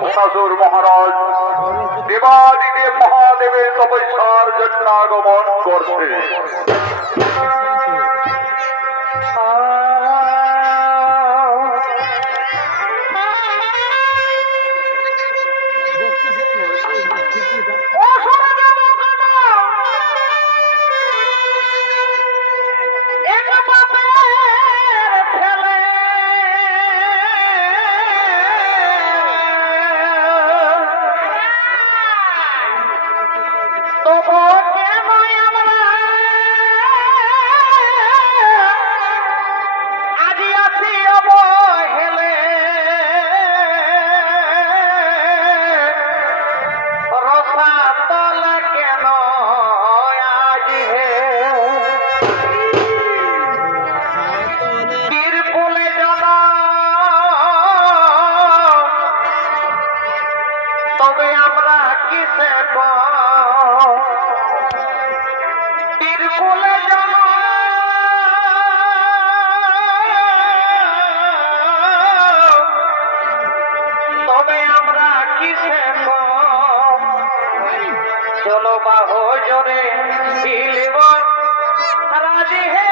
কংসাসুর মহারাজ দেবাদিদেব মহাদেবের তপস্যার জন্য আগমন করছে। चलो बाहो जोरे हिलव राजी है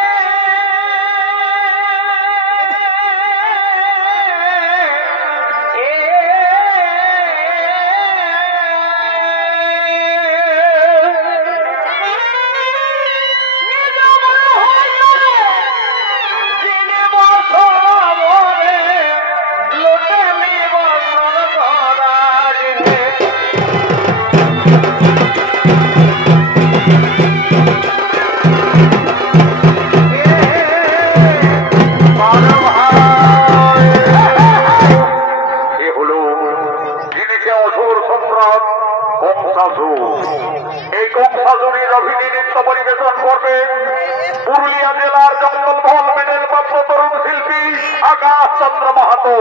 এই কংসাসুরীর অভিনয় নৃত্য পরিবেশন করবে পুরুলিয়া জেলার জঙ্গলমহল মেডেল প্রাপ্ত তরুণ শিল্পী আকাশ চন্দ্র মাহাতো।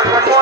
Hey!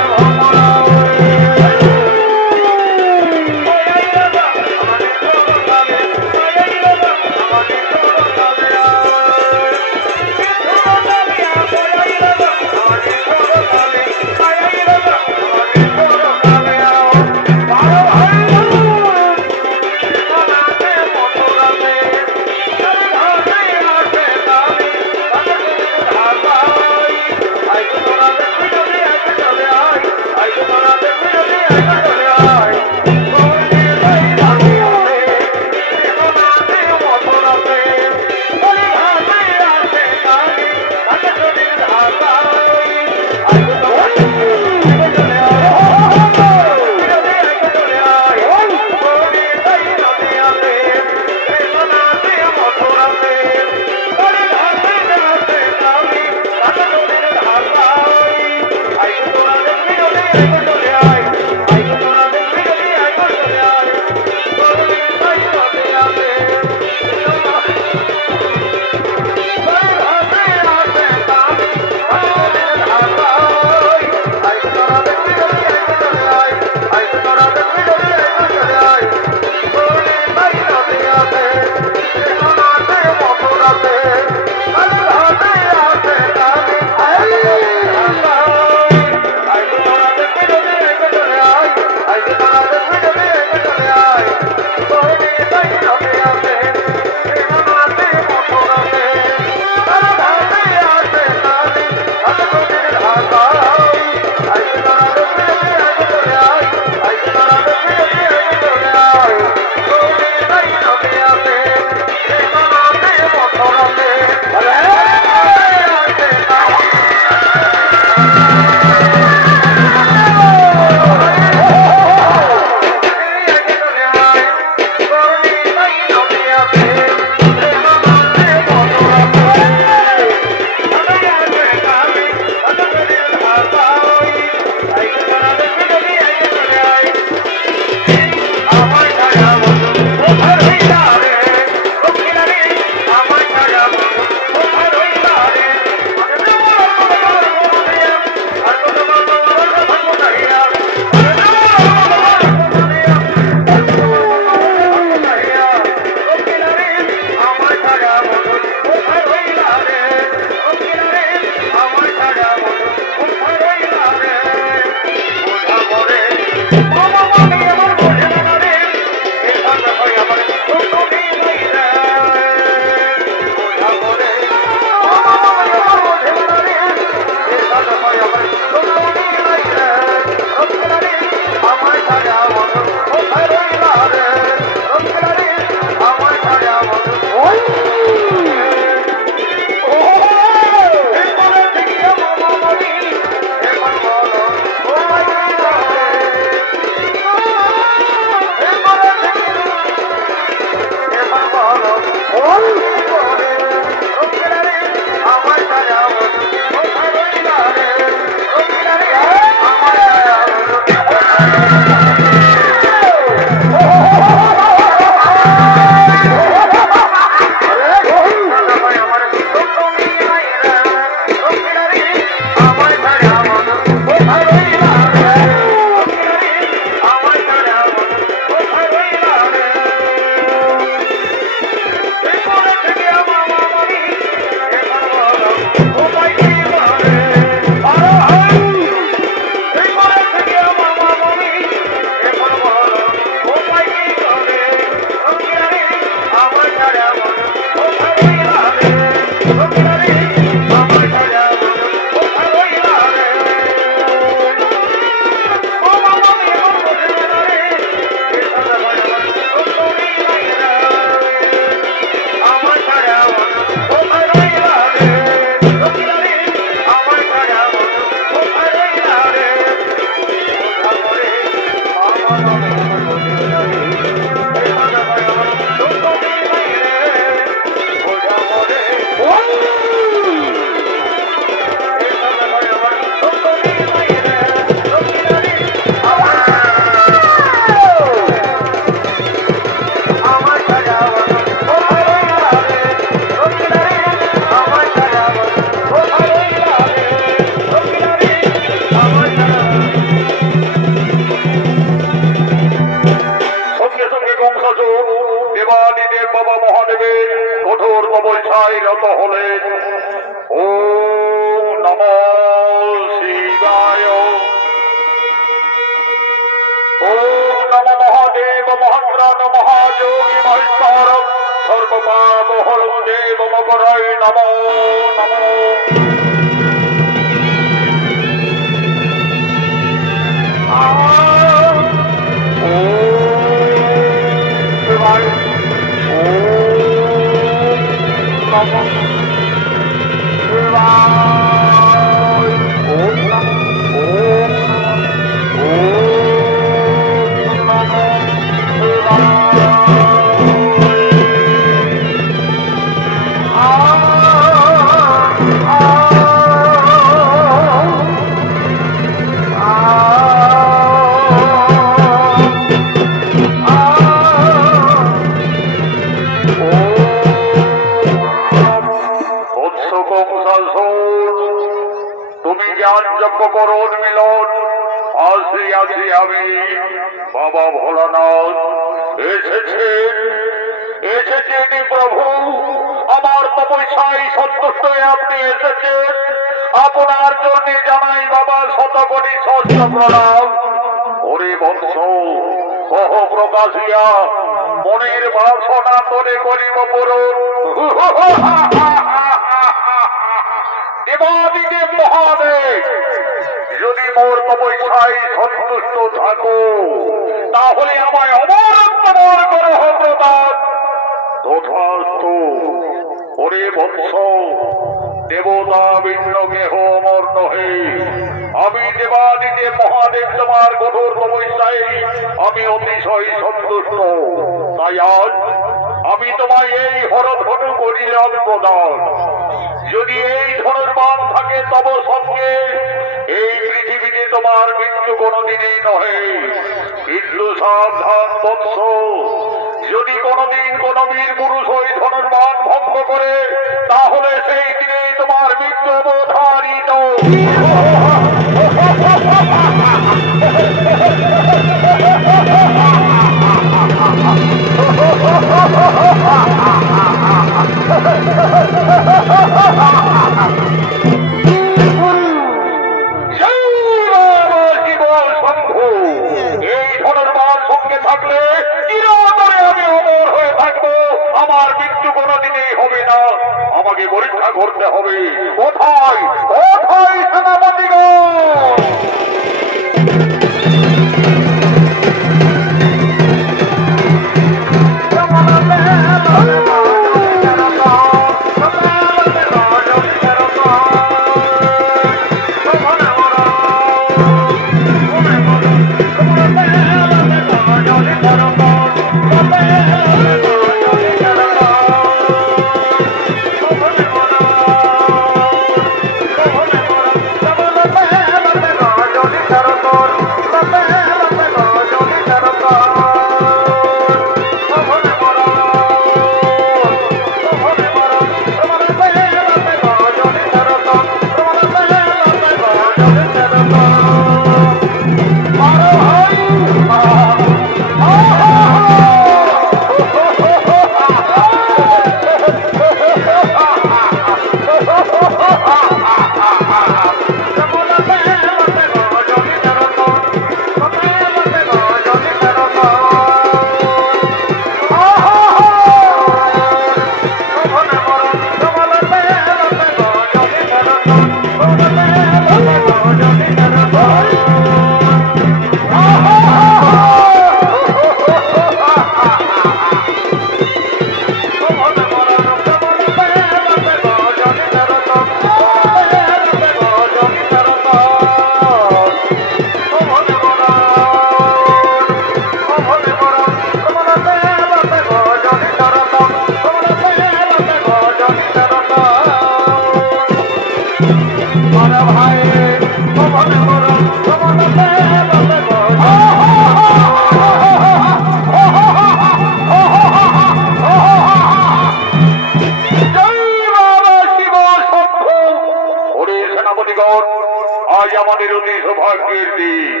আজকের দিন।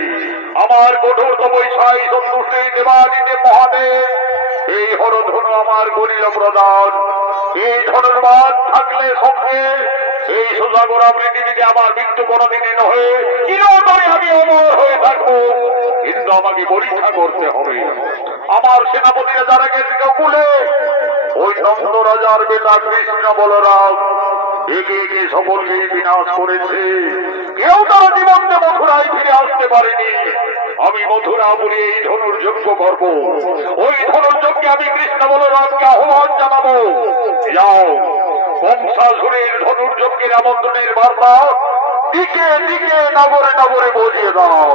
আমার কঠোরতম ইচ্ছাই সন্তুষ্টি দেবাদিতে মহাদেব এই হরধনু আমার করিল প্রদান। এই ধনুর্বাদ থাকলে সঙ্গে এই সোজাগোড়া পৃথিবীতে আমার মৃত্যু কোনদিনে নহে, চিরতরে আমি অমর হয়ে থাকবো। কিন্তু আমাকে পরীক্ষা করতে হবে। আমার সেনাপতিরা যারা গেছে কুলে ওই নন্দ রাজার বেটা কৃষ্ণ বলরাম একে একে সকলকেই বিনাশ করেছে। কেউ তারা জীবনে মথুরায় ফিরে আসতে পারেনি। আমি মথুরাপুরে এই ধনুর যজ্ঞ করব। ওই ধনুর যজ্ঞে আমি কৃষ্ণ বলরামকে আহ্বান জানাবো। যাও, কংসাসুরের ধনুর যজ্ঞের আমন্ত্রণের বার্তা দিকে দিকে নগরে নগরে বজিয়ে দাও।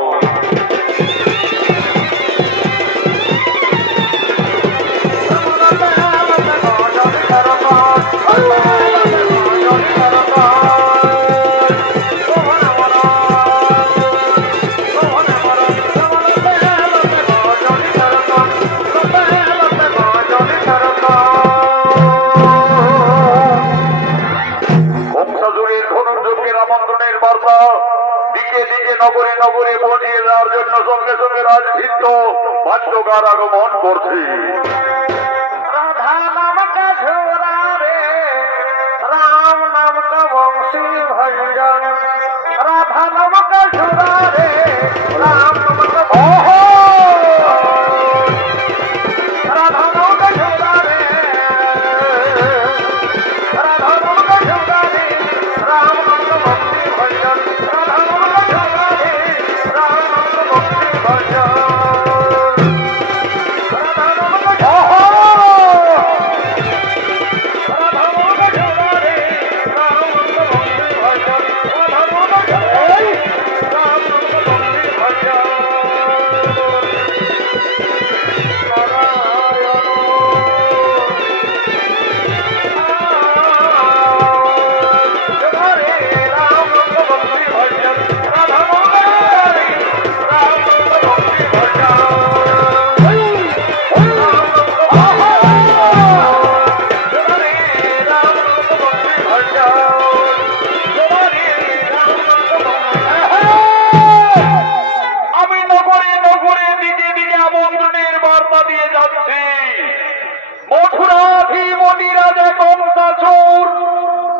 দিকে দিকে নগরে নগরে পৌঁছিয়ে দেওয়ার জন্য সঙ্গে সঙ্গে রাজভিত্ত বাদ্যকার আগমন করছে। राधा नाम का झोरा रे राम नाम का वंशी भंजन। राधा नाम का झोरा रे राम नाम का राधा नाम का झोरा रे राधा नाम का झोरा रे राम नाम का वंशी भंजन। राधा नाम का झोरा रे राम नाम का वंशी भंजन।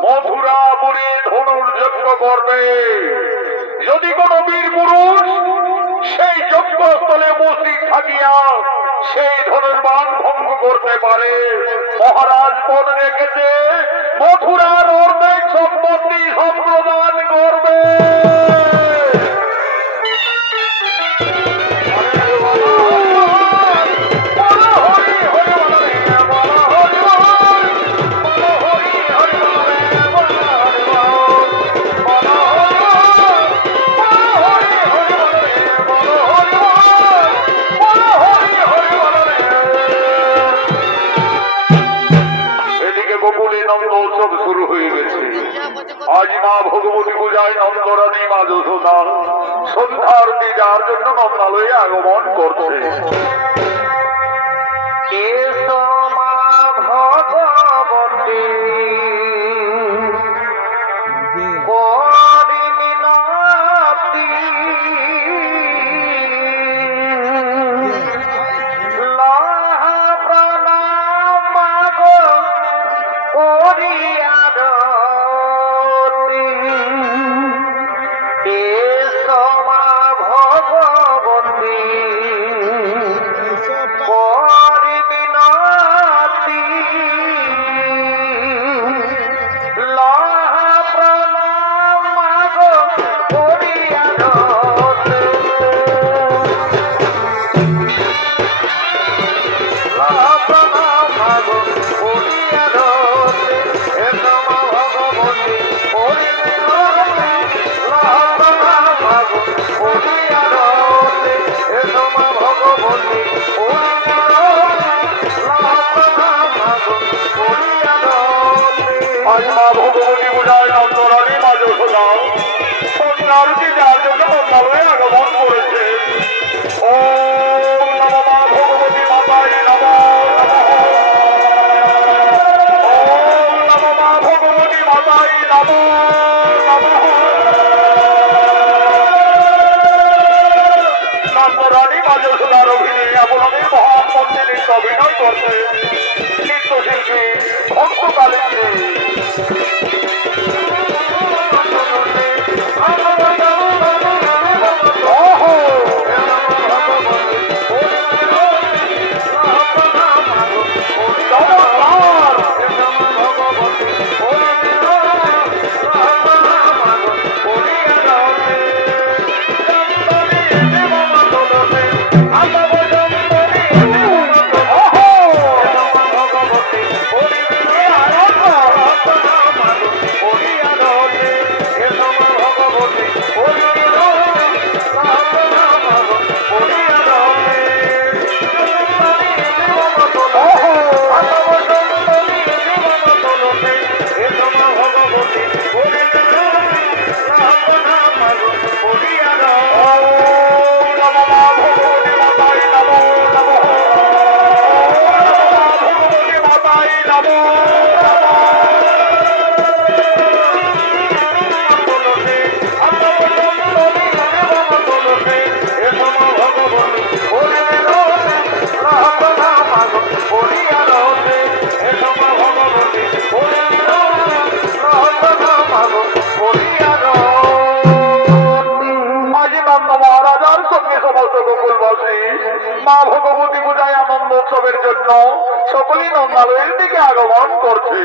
মথুরাপুরে ধনুর যজ্ঞ করবে। যদি কোন বীর পুরুষ সেই যজ্ঞস্থলে উপস্থিত থাকিয়া সেই ধনুর্বাণ ভঙ্গ করতে পারে, মহারাজ পদ রেখেছে মথুরার অর্ধেক সম্পত্তি সম্প্রদান করবে। উৎসব শুরু হয়ে গেছে। আজ মা ভগবতী পূজায় নন্দরানী মা যশোদা সন্ধ্যার যার জন্য নন্দালয়ে আগমন করছে। ভগবতী নন্দ রানী মাজসুদার অভিনয়ে আপনাদের মহান মন্দিরে অভিনয় করছে নৃত্যশিল্পী ভক্ত কালিন্দী। মা ভগবতী পূজায় আনন্দ উৎসবের জন্য সকলেই নন্দালয়ের দিকে আগমন করছে।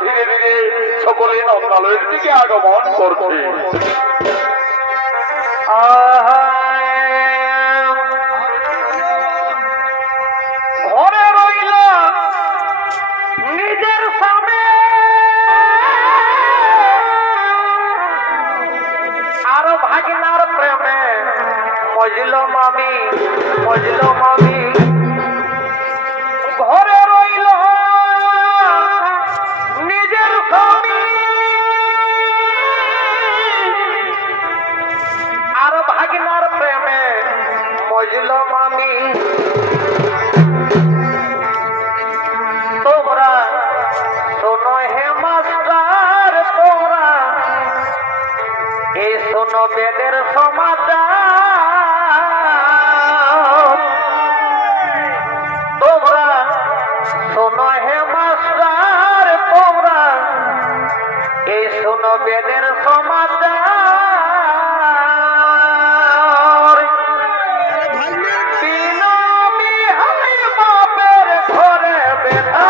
ধীরে ধীরে সকলে নন্দালয়ের দিকে আগমন করছে। ঘরে রইল নিজের স্বামী আর ভাগিনার প্রেমে মজলো মামি ঘরে রইল নিজের স্বামী আর ভাগিনার প্রেমে মজলো মামি। তোমরা শোনো হে মাস্টার, তোমরা এই শোনো বেদের সমাচার। তোমরা শোনো হে মাস্টার, তোমরা এই শোনো বেদের সমাচার। বিনমী আমি বাপের ঘরে বেটা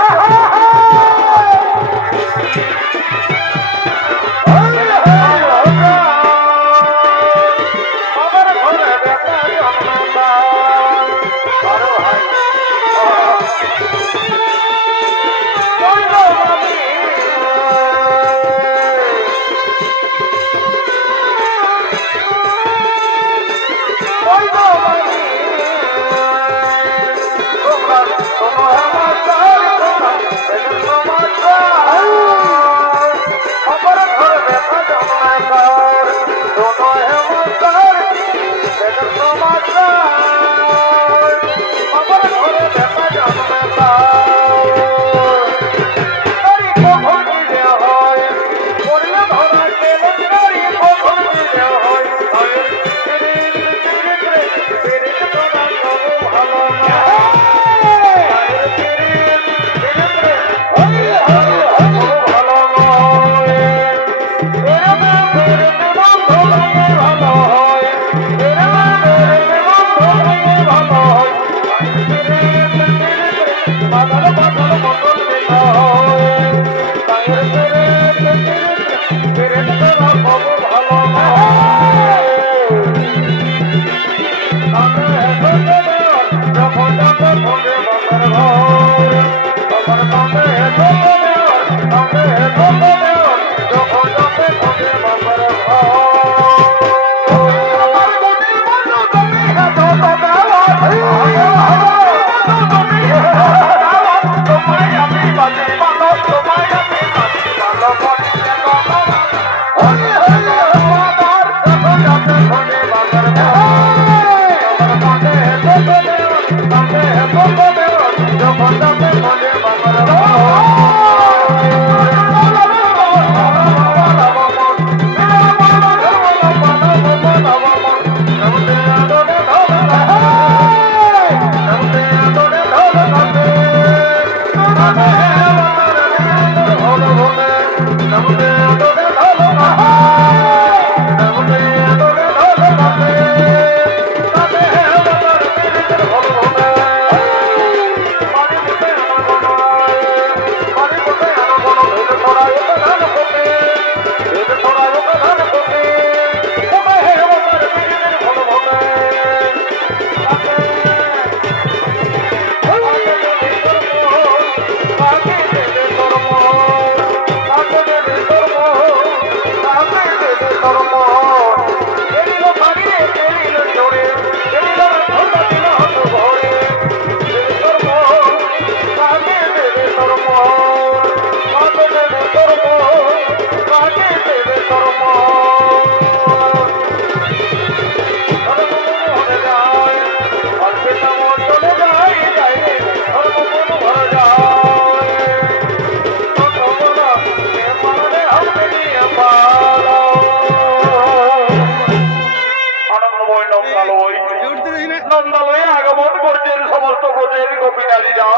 নন্দালয়ে আগমন করছেন সমস্ত ব্রজের গোপীনারীরা।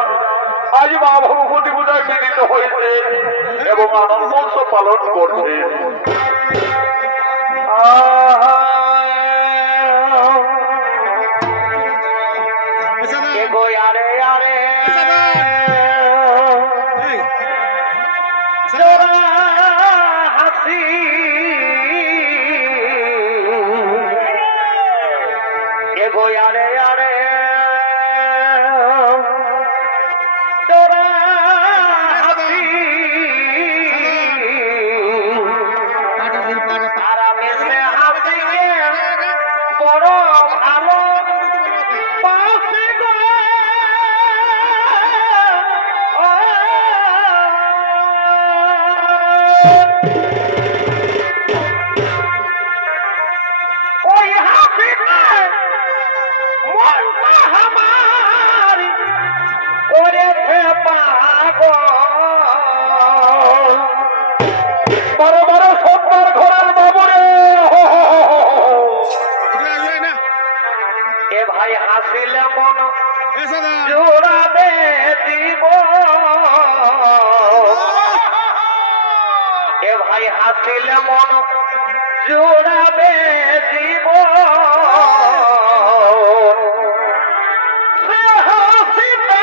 আজ মা ভগবতী পূজায় মিলিত হয়েছে এবং আনন্দ উৎসব পালন করছে। জোড়াবে জীব সে হাসিতে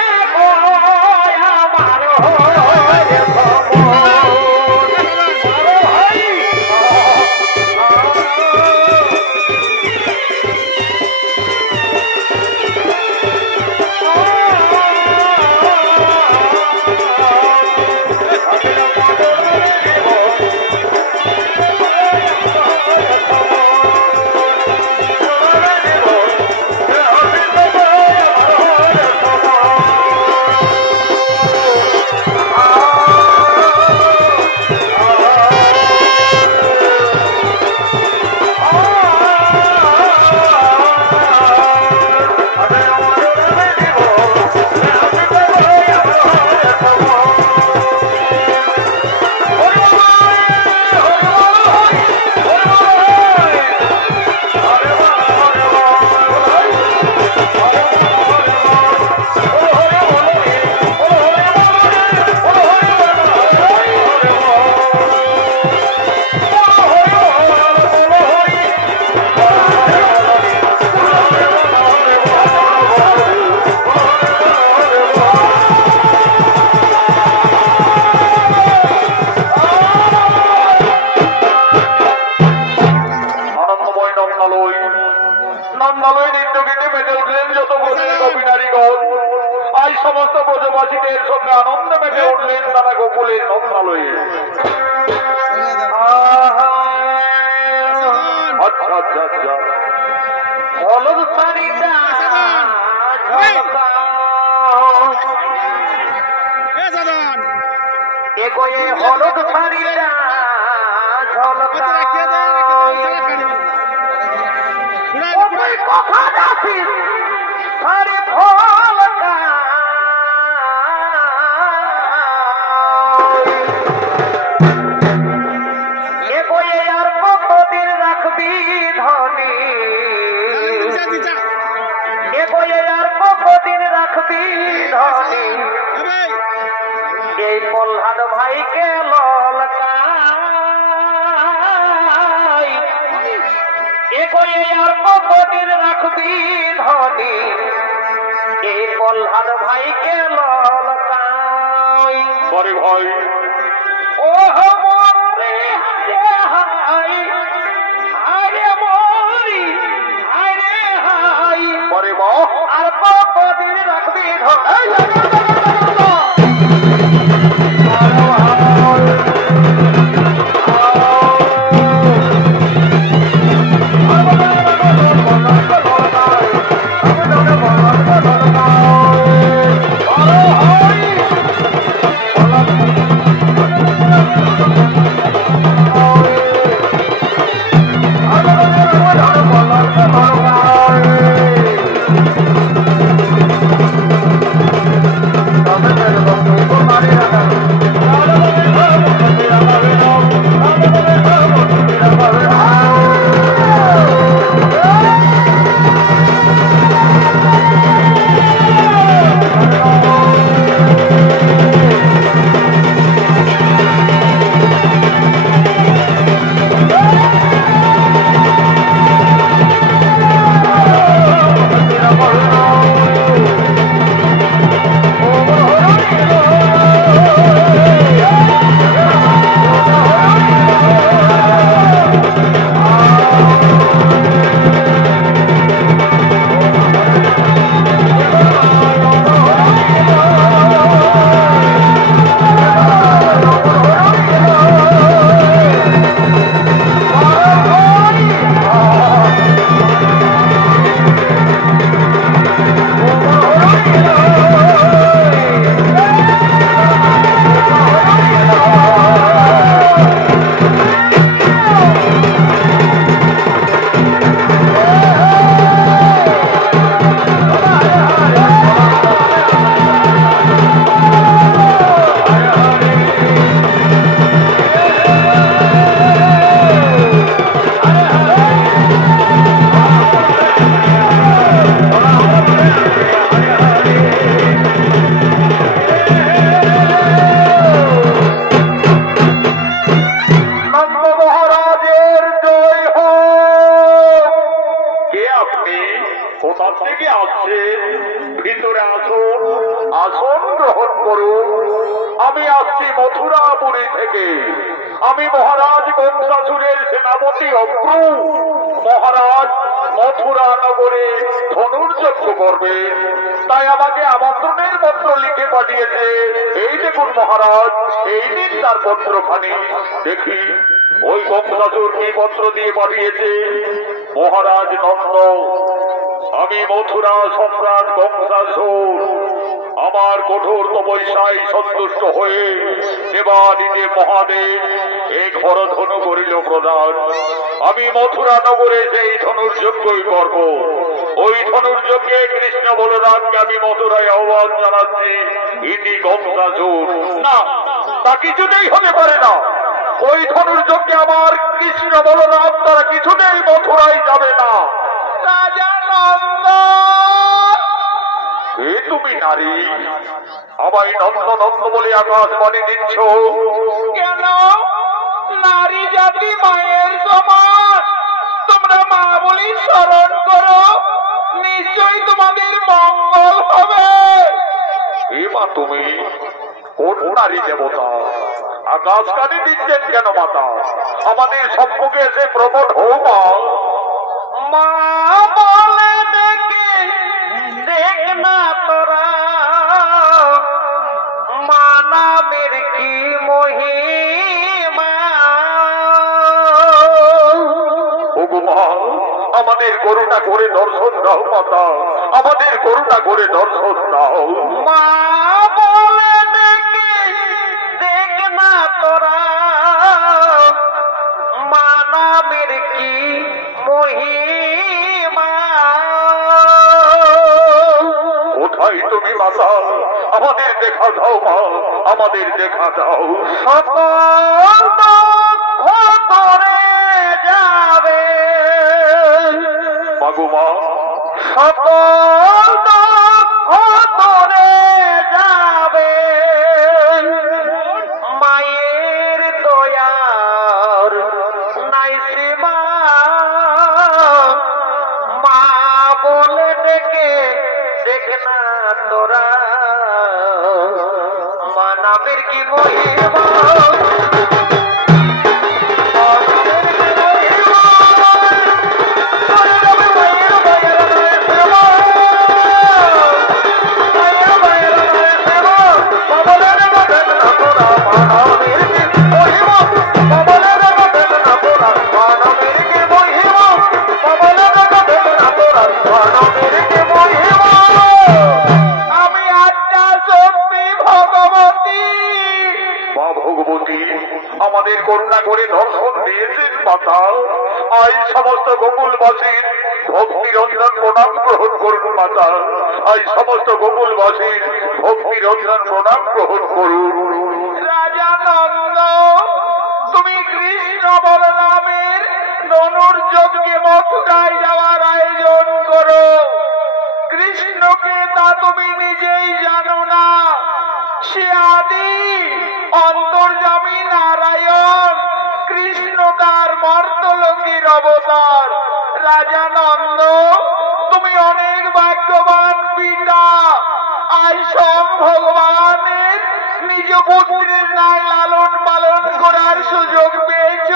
আমার সমস্ত ব্রজবাসীদের সঙ্গে আনন্দ মেতে উঠলেন তারা গোকুলের নন্দালয়ে। আচ্ছা আচ্ছা আচ্ছা হলুদ শাড়িটা এগোয়ে হলুদ শাড়িটা ঝলকা কথা যাচ্ছিস শাড়ি ঝলকা এগোয়ে আর কতদিন রাখবি ধনী এগোয়ে আর কতদিন রাখবি ধনী এই প্রহ্লাদ ভাইকে ললকাই এগোয়ে আর কতদিন রাখবি ধনী এই প্রহ্লাদ ভাইকে ললকাই। পরে ভাই ও মরে হারে হাই হারে মরি হারে হাই পরে মা আর কতদিন রাখবি ধনী কোথার থেকে আসছে? ভিতরে আসুন, আসন গ্রহণ করুন। আমি আসছি মথুরাপুরী থেকে। আমি মহারাজ কংসাসুরের সেনাপতি অগ্রু। মহারাজ মথুরা নগরে ধনুর্যজ্ঞ করবে, তাই আমাকে আমন্ত্রণের পত্র লিখে পাঠিয়েছে। এই দেখুন মহারাজ, এই দিন তার পত্রখানি। দেখি ওই কংসাসুর কি পত্র দিয়ে পাঠিয়েছে। মহারাজ নন্দ, আমি মথুরা সম্রাট কংসাসুর আমার কঠোর তপস্যায় সন্তুষ্ট হয়ে দেবাদিদেব মহাদেব এক হরধনু করিল প্রদান। আমি মথুরা নগরে সেই ধনুর্যজ্ঞই করব। ওই ধনুর্যজ্ঞে কৃষ্ণ বলরামকে আমি মথুরায় আহ্বান জানাচ্ছি। ইতি কংসাসুর। না, তা কিছুতেই হতে পারে না। ওই ধনুর্যজ্ঞে আমার কৃষ্ণ বলরাম তারা কিছুতেই মথুরায় যাবে না। রাজা নন্দ, এ তুমি নারী, আমায় নন্দ নন্দ বলে আকাশবাণী দিচ্ছ কেন? নারী জাতি মায়ের সমান, তোমরা মা বলি স্মরণ করো, নিশ্চয়ই তোমাদের মঙ্গল হবে। এ মা তুমি কোন নারী দেবতা? আকাশবাণী দিচ্ছেন কেন মাতা? আমাদের সম্মুখে এসে প্রকট হও মা। মা বলে ডেকে দেখ না তোরা, মা নামের কি মহিমা। ওগো মা, আমাদের করুণা করে দর্শন দাও মাতা, আমাদের করুণা করে দর্শন দাও। মা বলে ডেকে দেখ না তোরা, মা নামের কি মহিমা। কোথায় তুমি মাতা? আমাদের দেখা দাও মা, আমাদের দেখা দাও। সকল দুঃখ ধরে যাবে, মাগো মা, সকল দুঃখ ধরে যাবে, মায়ের দয়ার নাই সীমা। মা বলে ডেকে দেখ না তোরা, মা নামের কি মহিমা। আমি আত্মা শক্তি ভগবতী। মা ভগবতী, আমাদের করুণা করে দর্শন দিয়েছেন মাতা। আজ সমস্ত গোকুলবাসীর ভক্তি রঞ্জন প্রণাম গ্রহণ করুন মাতা। আজ সমস্ত গোকুলবাসীর ভক্তি রঞ্জন প্রণাম গ্রহণ করুন। রাজা নন্দ, তুমি কৃষ্ণ বলরামের ধনুর্যজ্ঞে মথুরায় যাওয়ার আয়োজন করো। কৃষ্ণকে তা তুমি নিজেই জানো না। সে আদি অন্তর্যামী নারায়ণ, কৃষ্ণ তার মর্তলোকের অবতার। রাজা নন্দ, তুমি অনেক ভাগ্যবান পিতা। আজ স্বয়ং ভগবানের নিজ পুত্রের ন্যায় লালন পালন করার সুযোগ পেয়েছ।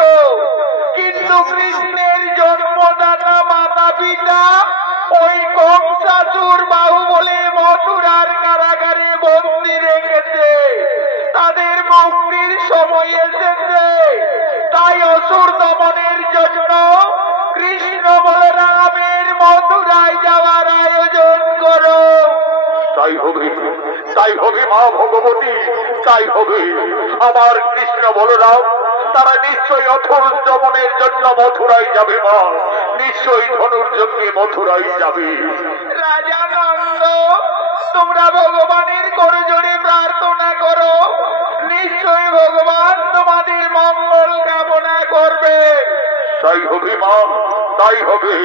কিন্তু কৃষ্ণের জন্মদাতা মাতা পিতা ওই কংসাসুর বাহুবলে মথুরার কারাগারে বন্দী রেখেছে। তাদের মুক্তির সময় এসেছে, তাই অসুর দমনের জন্য কৃষ্ণ বলরামের মথুরায় যাওয়ার আয়োজন করো। তাই হবে, তাই হবে মা ভগবতী, তাই হবে। আমার কৃষ্ণ বলরাম তারা নিশ্চয়ই অথর দমনের জন্য মথুরায় যাবে মা, নিশ্চয়ই ধনুর্যজ্ঞে মথুরায় যাবে। রাজা নন্দ, তোমরা ভগবানের করজোড়ে প্রার্থনা করো, নিশ্চয়ই ভগবান তোমাদের মঙ্গল কামনা করবে। তাই হবে মা, তাই হবে।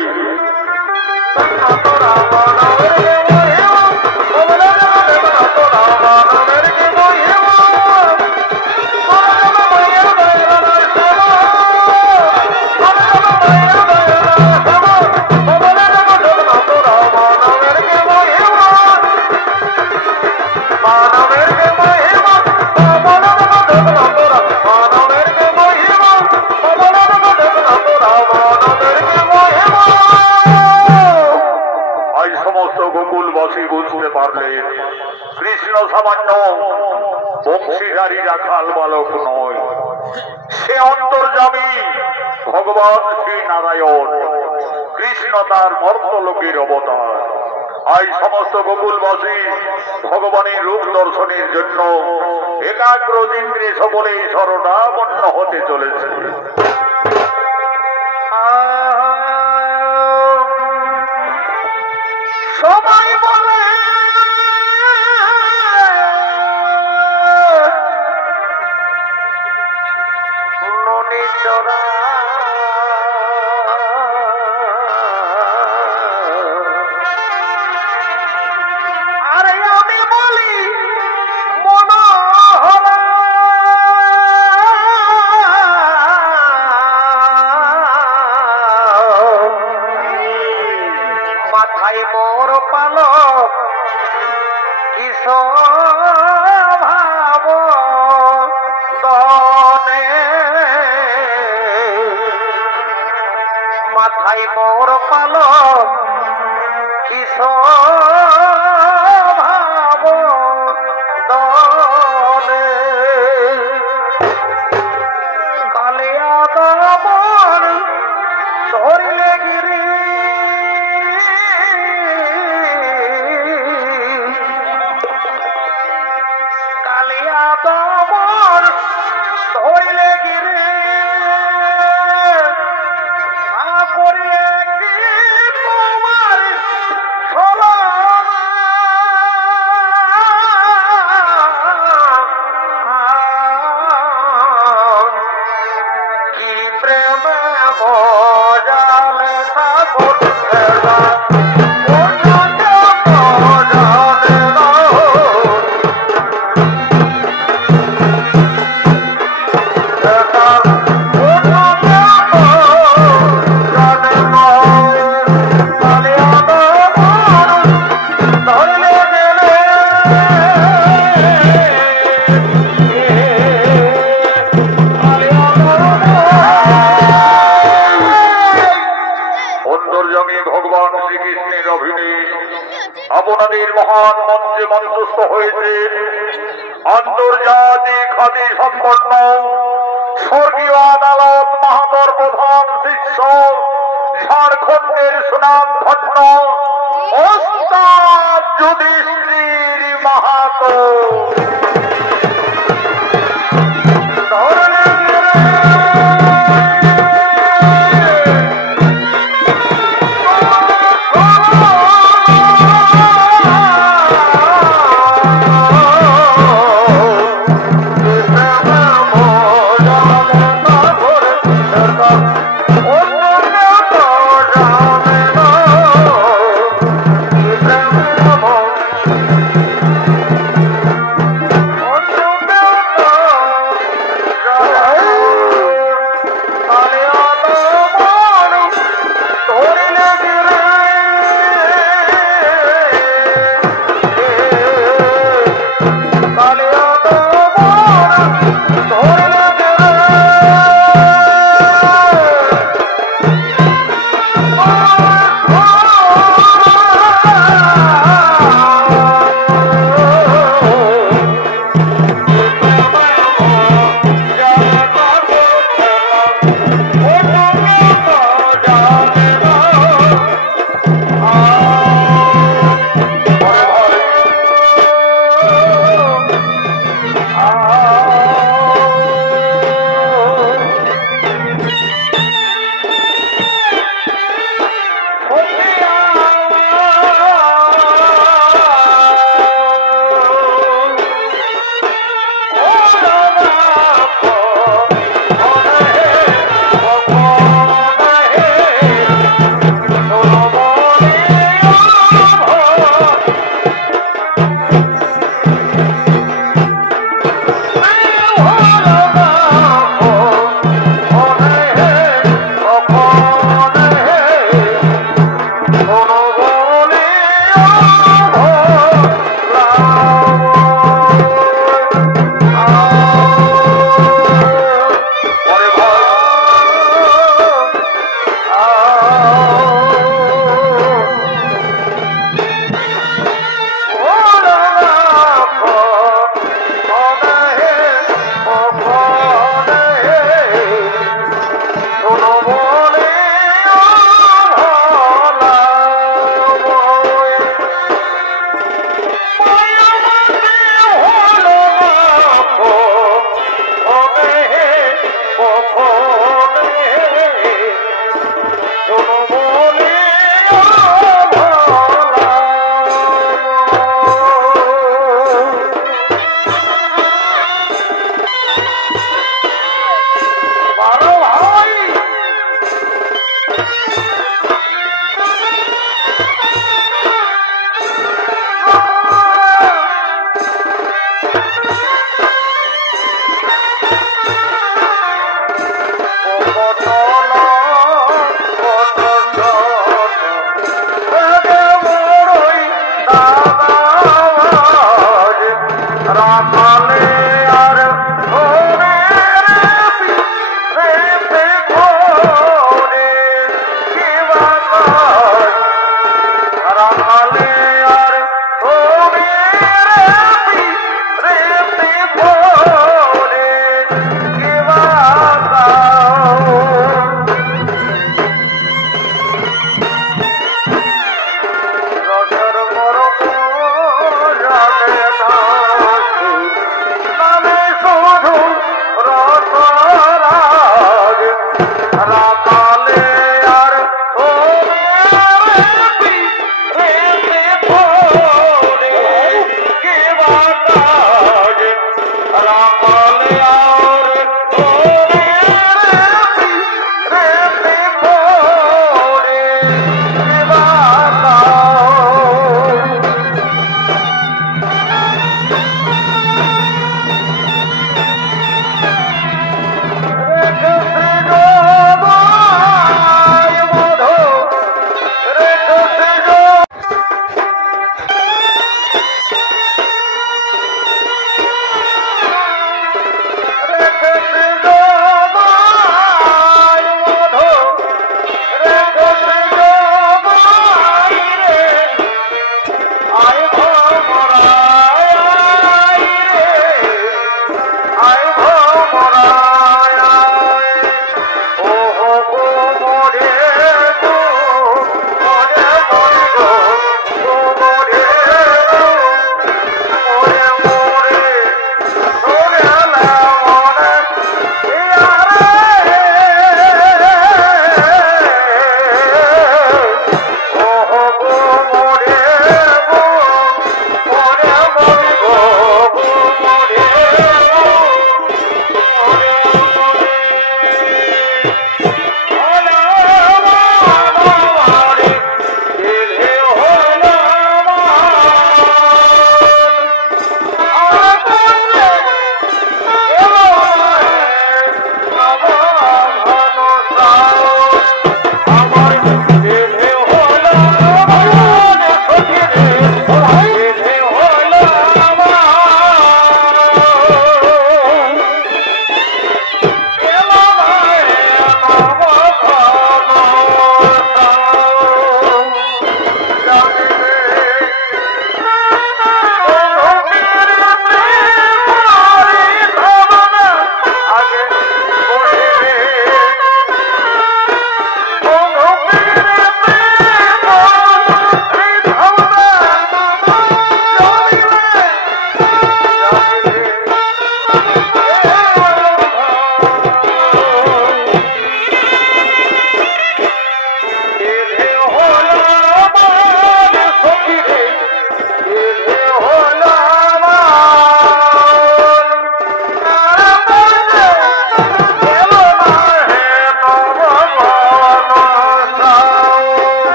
কৃষ্ণ সামান্য বংশীধারী রাখাল বালক নয়, সে অন্তর্যামী ভগবান শ্রী নারায়ণ। কৃষ্ণ তার মর্তলোকের অবতার। আজ সমস্ত গোকুলবাসী ভগবানের রূপ দর্শনের জন্য একাগ্র ইন্দ্রে সকলে শরণাপন্ন হতে চলেছে। সবাই বলে নদী চড়া আরে আমি বলি মনোহরা মাথায় মোর পালক কিস ভাব দনে মাথায় মোর পালক কিস ভাব দনে কালিয়া দমন ধরিলে গিরি কালিয়া দমন ধরিলে গিরি করিয়ে কি তোমার কি প্রেম মজালে ঠাকুর ভগবান শ্রীকৃষ্ণের অভিনয় আপনাদের মহান মঞ্চে মঞ্চস্থ হয়েছে আন্তর্জাতিক খ্যাতি সম্পন্ন স্বর্গীয় আদালত মাহাতর প্রধান শিষ্য ঝাড়খণ্ডের সুনাম ধন্য ওস্তাদ যুধিষ্ঠির মাহাতো।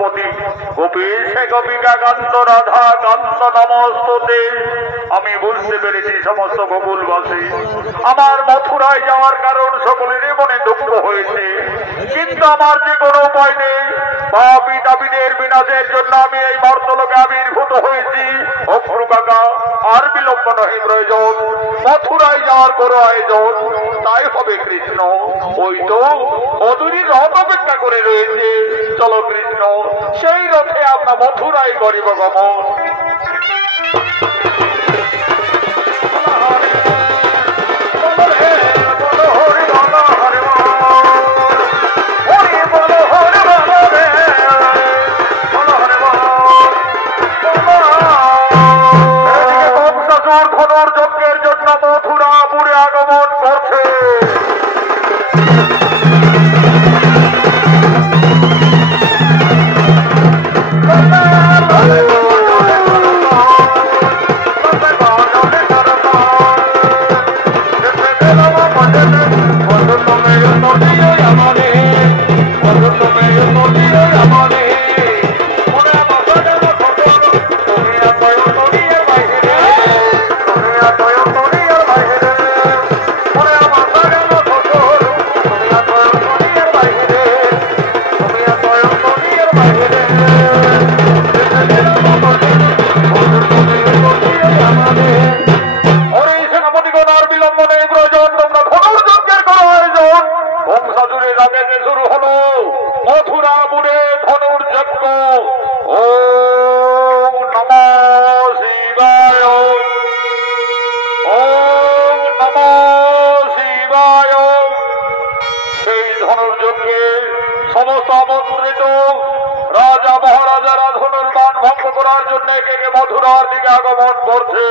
পতি গোপীশে গোপিকা কান্ত রাধা কান্ত নমস্তুতে। আমি বুঝতে পেরেছি সমস্ত গোকুলবাসী আমার মথুরায় যাওয়ার কারণ সকলেরই মনে দুঃখ হয়েছে, কিন্তু আমার যে কোনো উপায় নেই। পাপী তাপীদের বিনাশের জন্য আমি এই মর্তলোকে আবির্ভূত হয়েছি। অপ্রু কাকা, আর বিলম্ব নহে প্রয়োজন, মথুরায় যাওয়ার কোনো আয়োজন তাই হবে কৃষ্ণ। ওই তো অদূরী রথ অপেক্ষা করে রয়েছে, চলো কৃষ্ণ সেই রথে আমরা মথুরায় করিব গমন। ধনুর্যজ্ঞের জন্য মথুরাপুরে আগমন করছে। মথুরাপুরে ধনুর্যজ্ঞ। ওম নমঃ শিবায়, ওম নমঃ শিবায়। সেই ধনুর্যজ্ঞে সমস্ত আমন্ত্রিত রাজা মহারাজারা ধনুর্বাণ ভঙ্গ করার জন্য একে একে মথুরার দিকে আগমন করছে।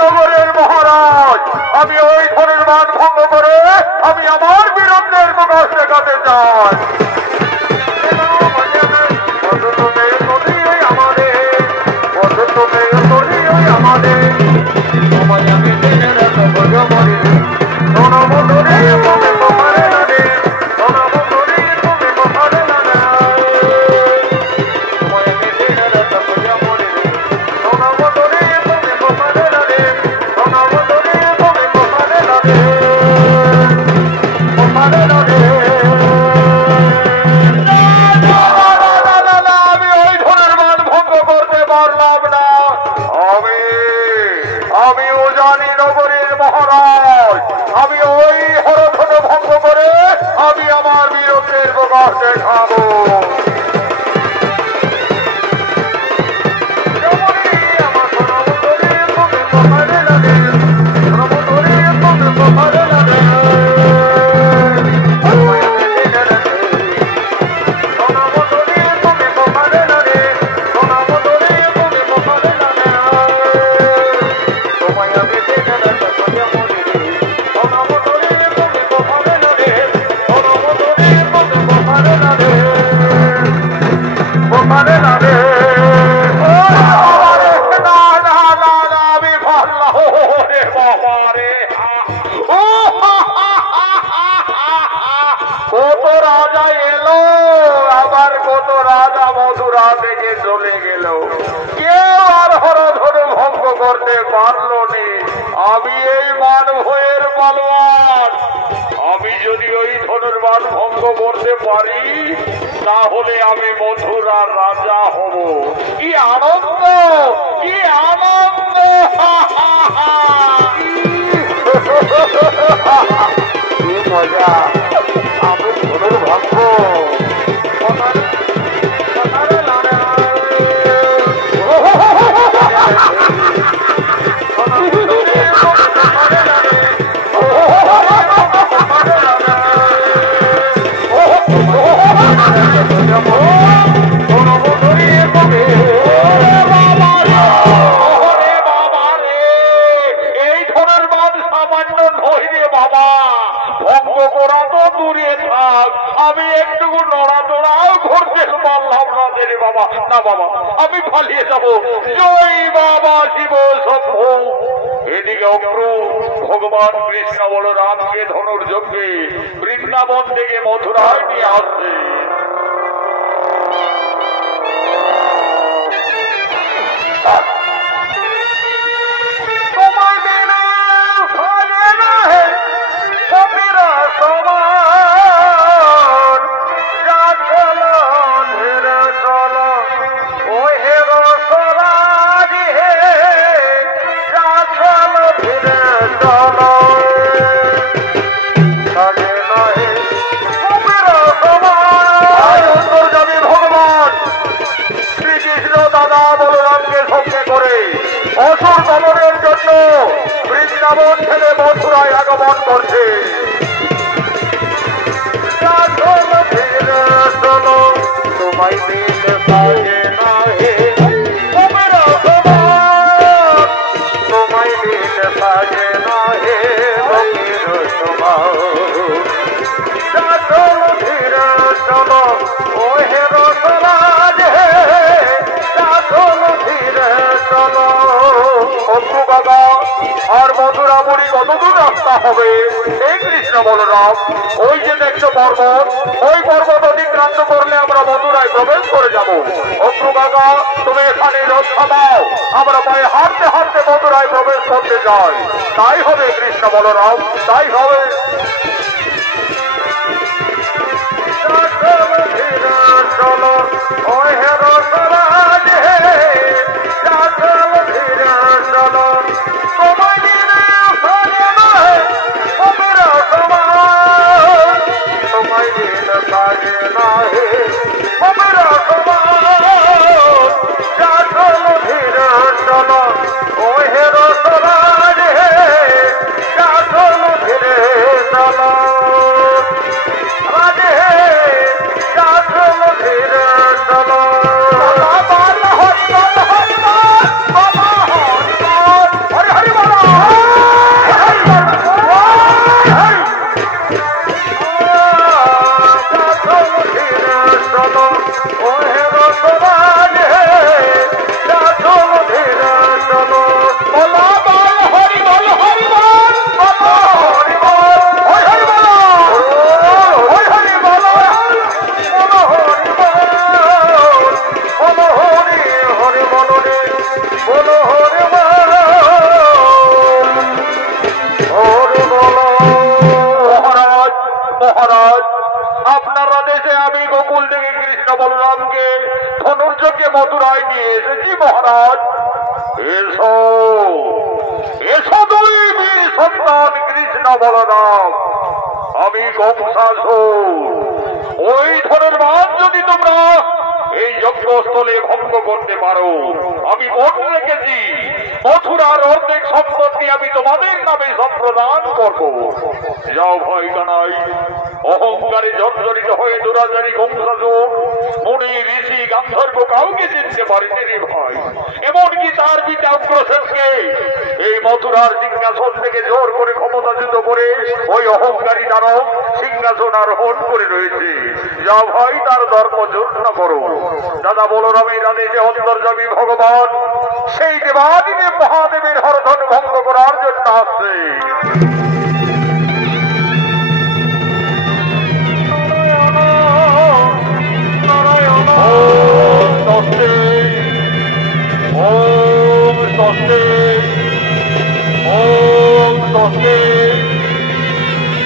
নগরের মহারাজ, আমি ওই ধনুর্বাণ ভঙ্গ করে আমি আমার বীরত্বের প্রকাশ দেখাতে চাই। আমিও জানি নগরীর মহারাজ, আমি ওই হরধনু ভঙ্গ করে আমি আমার বীরত্বের প্রকাশ দেখাবো। কত রাজা এলো, আবার কত রাজা মথুরা থেকে চলে গেল, কেউ আর হরধনু ভঙ্গ করতে পারলো নি। আমি এই মানভয়ের পালোয়ান, আমি যদি ওই ধনুর্বাণ ভঙ্গ করতে পারি তাহলে আমি মথুরার রাজা হব। কি আনন্দ, কি আনন্দ! কি মজা! আমি ধনুর ভঙ্গ আমি একটুকু নড়াচড়াও করতে পারলাম না রে বাবা। না বাবা, আমি পালিয়ে যাবো। জয় বাবা শিব শম্ভু। এদিকে অক্রু ভগবান কৃষ্ণ বলরামকে ধনুর্যজ্ঞে বৃন্দাবন থেকে মথুরায় নিয়ে আসছে। অসুর দমনের জন্য বৃন্দাবন ছেড়ে মথুরায় আগমন করছে। তোমায় দিল সাজে না হে তোমায় দিল সাজে না হে চলো ধীরে চলো ও হে রসরাজ হে চলো ধীরে চলো। অন্তু বাবা আর মথুরা বুড়ি কতদূর রাস্তা হবে? এই কৃষ্ণ বলরাম, ওই যে দেখছো পর্বত, ওই পর্বত অতিক্রান্ত করলে আমরা মথুরায় প্রবেশ করে যাব। অন্তু বাবা তুমি এখানে রথ থামাও, আমরা পায়ে হাঁটতে হাঁটতে মথুরায় প্রবেশ করতে চাই। তাই হবে কৃষ্ণ বলরাম, তাই হবে। চলো ওই হে রসরাজ হে চলো ধীরে চলো তোমায় দিলে সাজে না হে তোমায় দিলে সাজে না হে চলো ধীরে চলো ওই হে রসরাজ হে চলো ধীরে চলো রাজে হে চলো ধীরে চলো। আপনার আদেশে আমি গোকুল থেকে কৃষ্ণ বলরামকে ধনুর্যজ্ঞে মথুরায় নিয়ে এসেছি মহারাজ। এসো এসো দুই বীর সন্তান কৃষ্ণ বলরাম, আমি কংসাসুর। ওই ধনুর্বাদ যদি তোমরা এই যজ্ঞস্থলে ভঙ্গ করতে পারো, আমি মন রেখেছি মথুরার অর্ধেক সম্পত্তি আমি তোমাদের নামে সম্প্রদান করব। যাও ভয় কানাই, অহংকারে জর্জরিত হয়ে দুরাচারী কংসাসুর মুনি ঋষি গান্ধর্ব কাউকে চিনতে পারেনি রে ভাই। এমনকি তার পিতা উগ্রসেনকে এই মথুরার সিংহাসন থেকে জোর করে ক্ষমতাচ্যুত করে ওই অহংকারী দানব সিংহাসন আরোহণ করে রয়েছে। যাও ভাই তার ধর্ম যুদ্ধ করো। দাদা বলরামের আদেশে অন্তর্যামী ভগবান সেই দেবাদিদেব মহাদেবের হরধন ভঙ্গ করার জন্য আসছে।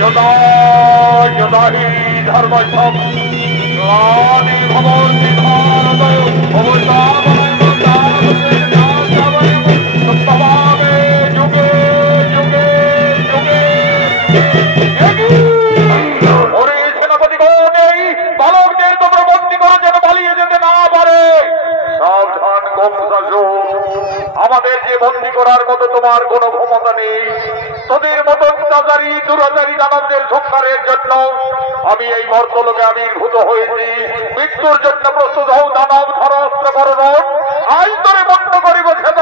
যদা যদা হি ধর্মসম ভবন বিধানদয় ভবতাময় সপ্তভাবে যুগে যুগে যুগে। ওরে সেনাপতিগণ, এই বালকদের তোমরা বন্দী করো যেন পালিয়ে যেতে না পারে। সাবধান কংসাসুর, আমাদের যে বন্দী করার মতো তোমার কোনো ক্ষমতা নেই। তোদের মতো অত্যাচারী দুরাচারী দানবদের সংহারের জন্য আমি এই মর্তলোকে আবির্ভূত হয়েছি। মৃত্যুর জন্য প্রস্তুত হও দানব, ধর অস্ত্র করণ, আইন ধরে বন্ধ করিব খেদ।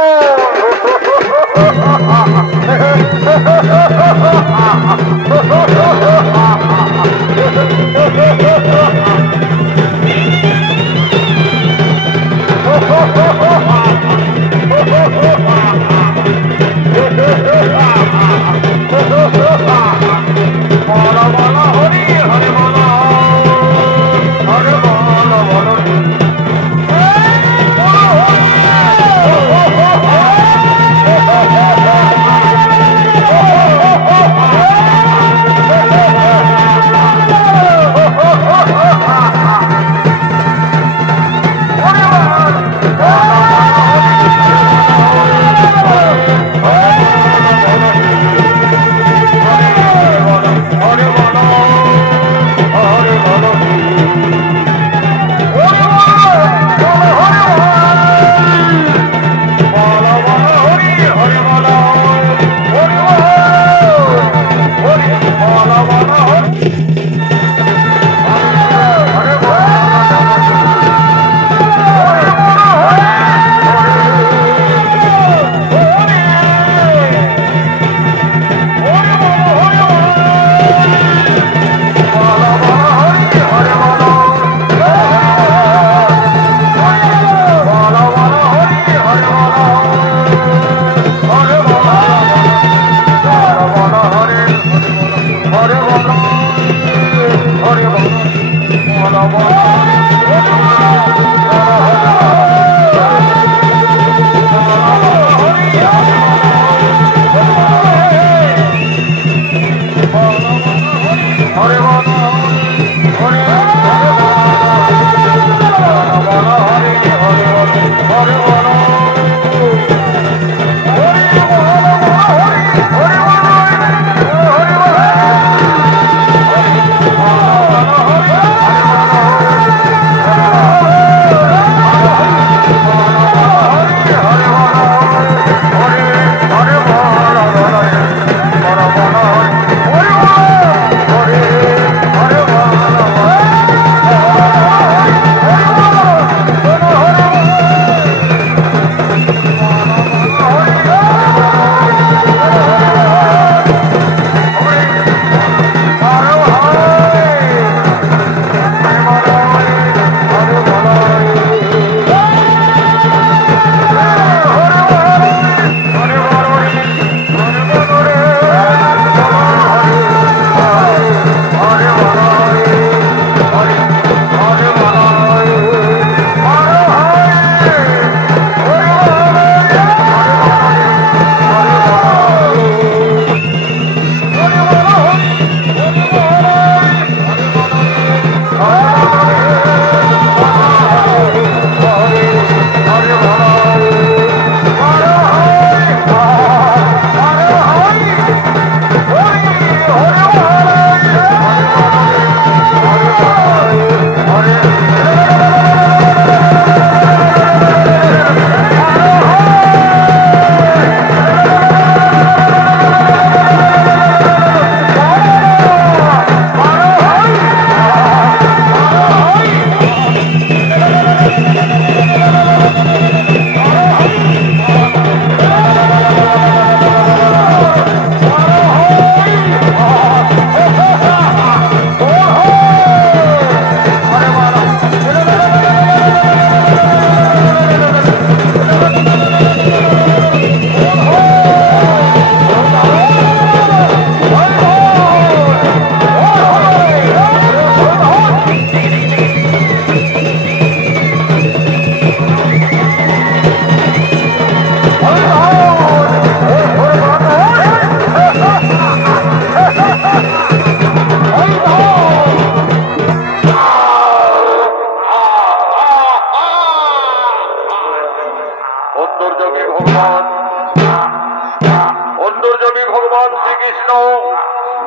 কৃষ্ণ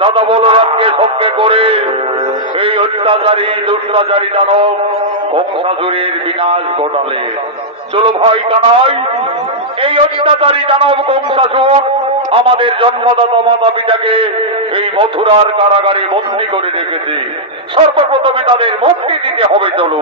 দাদা বলরামকে সঙ্গে করে এই অত্যাচারী দুষ্টাচারী দানব কংসাসুরের বিনাশ ঘটালে। চলো ভাই কানাই, এই অত্যাচারী দানব কংসাসুর আমাদের জন্মদাতা মাতা পিতাকে এই মথুরার কারাগারে বন্দী করে রেখেছে। সর্বপ্রথমে তাদের মুক্তি দিতে হবে। চলো।